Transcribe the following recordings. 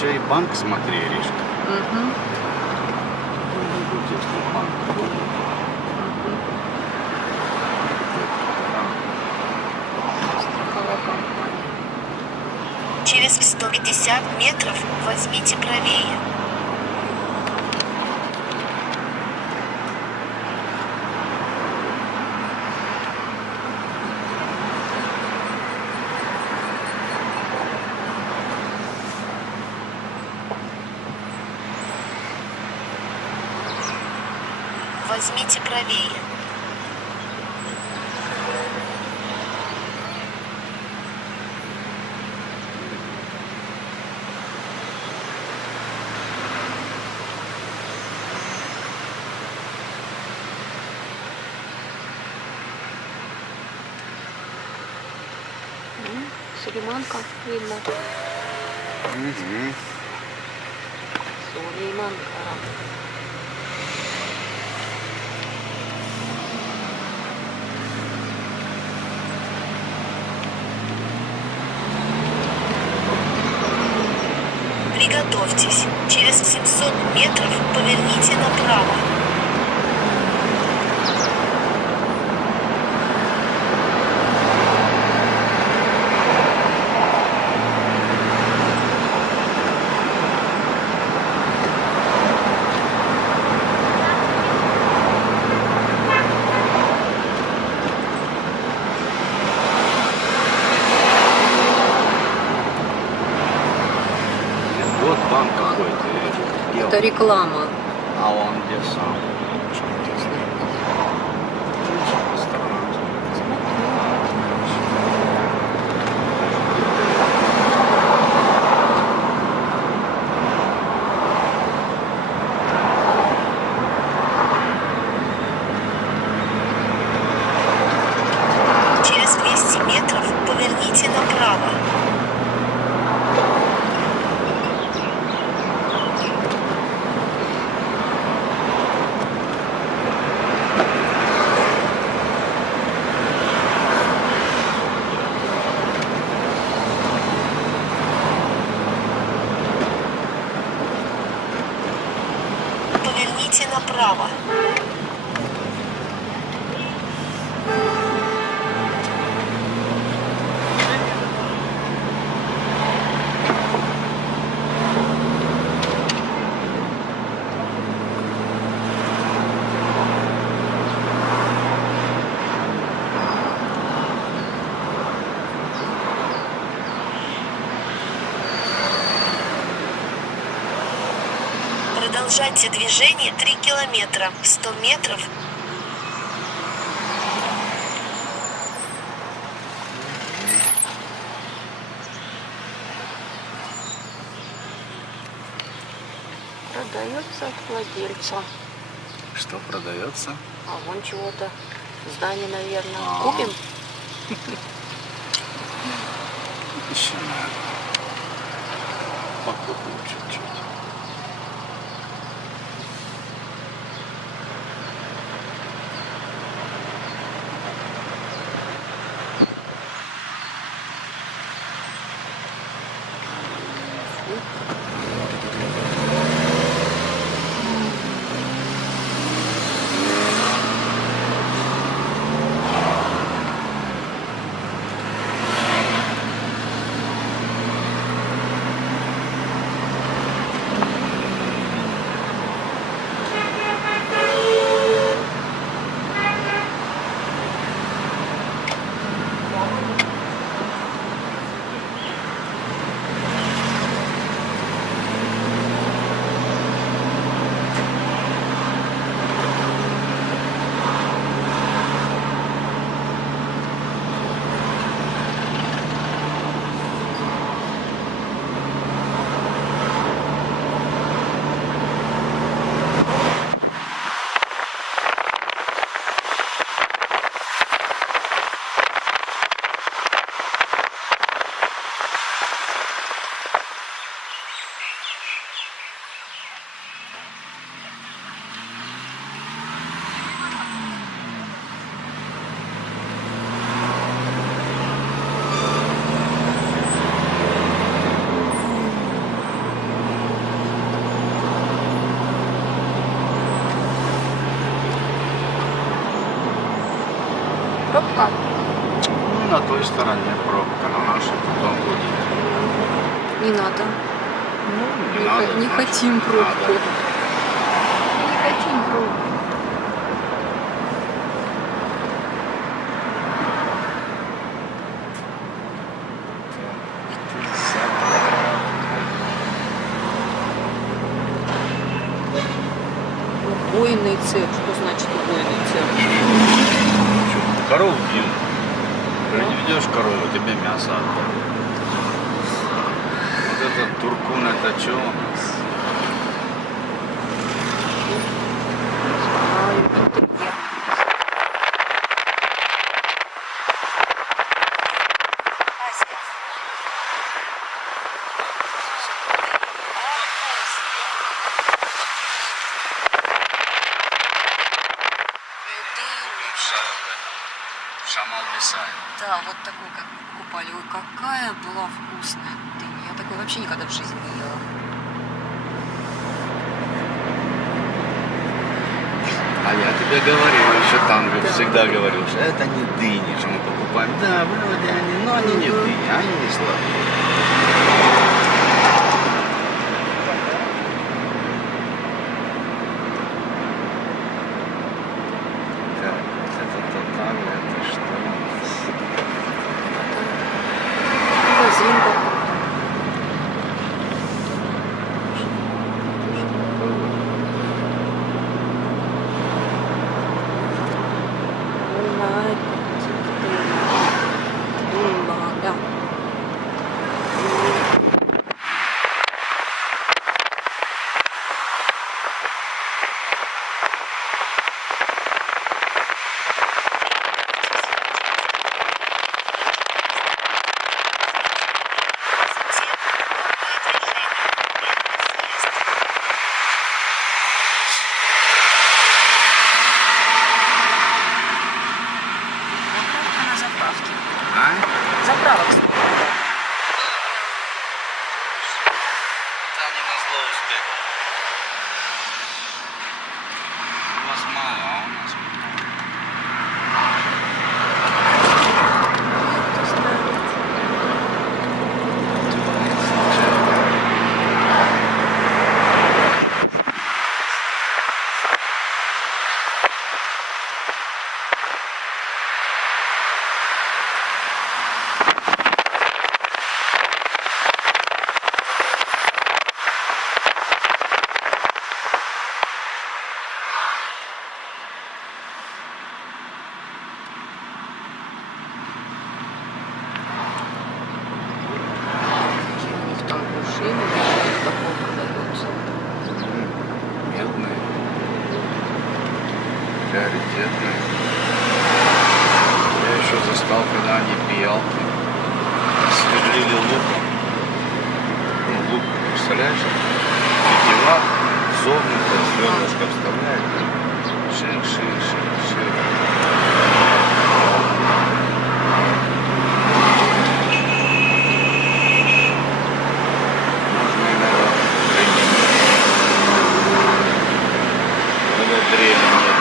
еще и банк смотри, Иришка. Угу. Если банк будет. Страховая компания. Через 150 метров возьмите правее. Возьмите правее. Сулейманка видно. Угу. Сулейманка. Приготовьтесь. Через 700 метров поверните направо. Вот банк какой-то, Иришка. Где Это он? реклама. А он где сам? Интересно. Ресторан. Через 200 метров поверните направо. Поверните направо. Продолжайте движение 3 километра. 100 метров. Продается владельцу. Что продается? А вон чего-то. Здание, наверное. А. Купим? Еще надо. Покупим чуть-чуть. на той стороне пробка, на нашей потом будет. Не надо. Не надо, Не значит, хотим не пробку. надо. Не хотим пробку. Убойный цех. Что значит убойный цех? Коров бьют. Приведешь корову, тебе мясо отдают. Вот этот туркун, это что у нас? Интерьер. Шамал Бисай. Да, вот такой, как покупали. Ой, какая была вкусная дыня. Я такой вообще никогда в жизни не ела. А я тебе говорил, еще там Да. всегда говорил, что это не дыни, что мы покупаем. Да, вроде они, но они не дыни, они не сладкие. Так, это тотально, это что у нас? Магазин какой-то. Да. Заправка на заправке. А? Заправок сколько? Это они на зло успели. У вас мало, а у нас Какие у них там машины, такое продается. медные, приоритетные. Я еще застал, когда они пиалки сверлили луком. Ну, лук, представляешь? Тетива согнутая, сверлышко вставляет. Шик, шик, шик, шик. Можно иногда применить. Это древнее.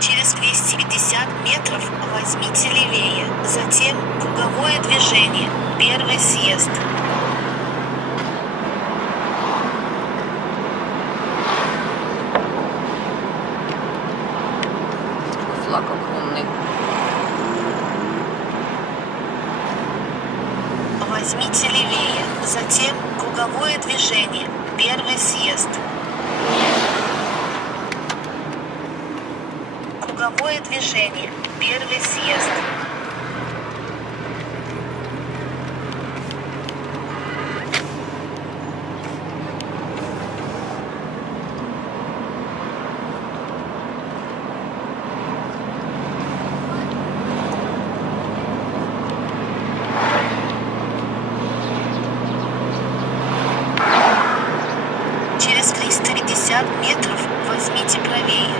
Через 250 метров возьмите левее, затем круговое движение, первый съезд. Флаг огромный. Возьмите левее, затем круговое движение, первый съезд. Круговое движение, первый съезд. Через 350 метров возьмите правее.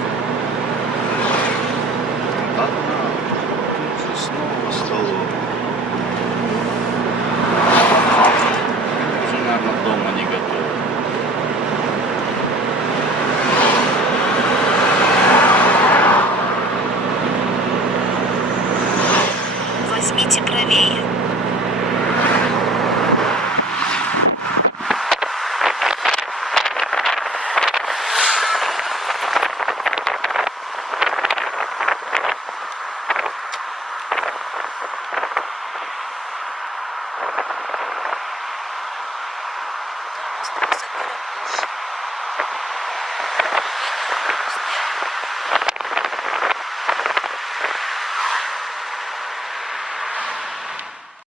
Да? правее. Остался